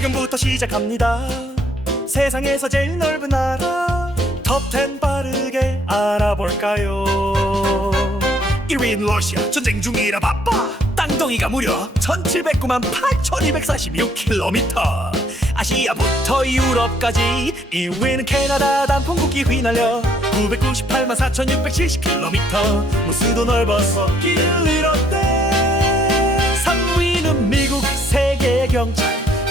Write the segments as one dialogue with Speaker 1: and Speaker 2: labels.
Speaker 1: 1위부터 시작합니다. 세상에서 제일 넓은 나라 톱10 빠르게 알아볼까요? 1위는 러시아 전쟁 중이라 바빠. 땅덩이가 무려 1709만 8246km 아시아부터 유럽까지 2위는 캐나다 단풍국기 휘날려 998만 4670km 무수도 넓어서 길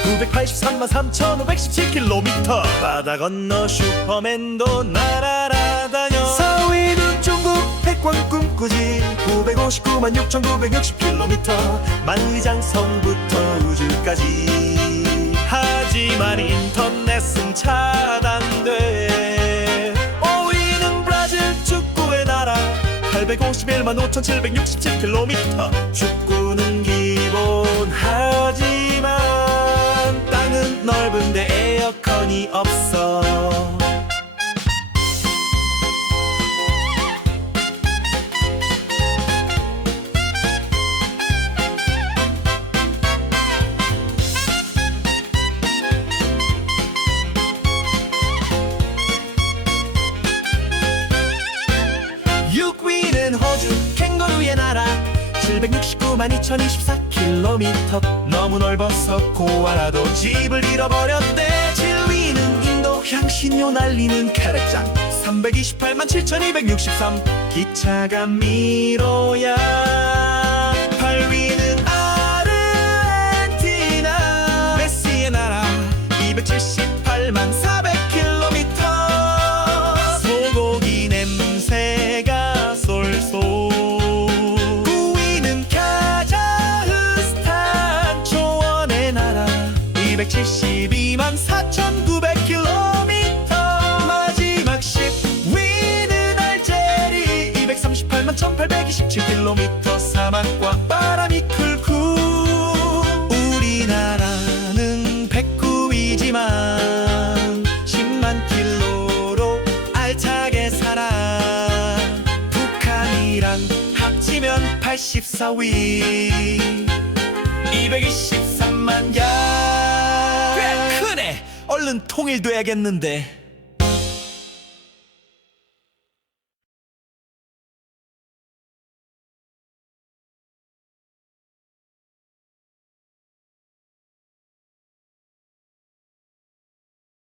Speaker 1: 983만 3517km 바다 건너 슈퍼맨도 날아다녀. 4위는 중국 백광 꿈꾸지. 959만 6960km 만리장성부터 우주까지. 하지만 인터넷은 차단돼. 5위는 브라질 축구의 나라. 851만 5767km 축구는 없어. 육위는 호주 캥거루의 나라. 769만 2024km 너무 넓어서 코알라도 집을 잃어버렸대. 7위는 인도 향신료 날리는 카레짱 328만 7263 기차가 미로야 8위는 아르헨티나. 메시의 나라 278만 400km 소고기 냄새가 쏠쏠 9위는 카자흐스탄 초원의 나라 272 1827km 사막과 바람이 클고 우리나라는 백구이지만 10만 킬로로 알차게 살아 북한이랑 합치면 84위 223만 야. 얼른 통일돼야겠는데.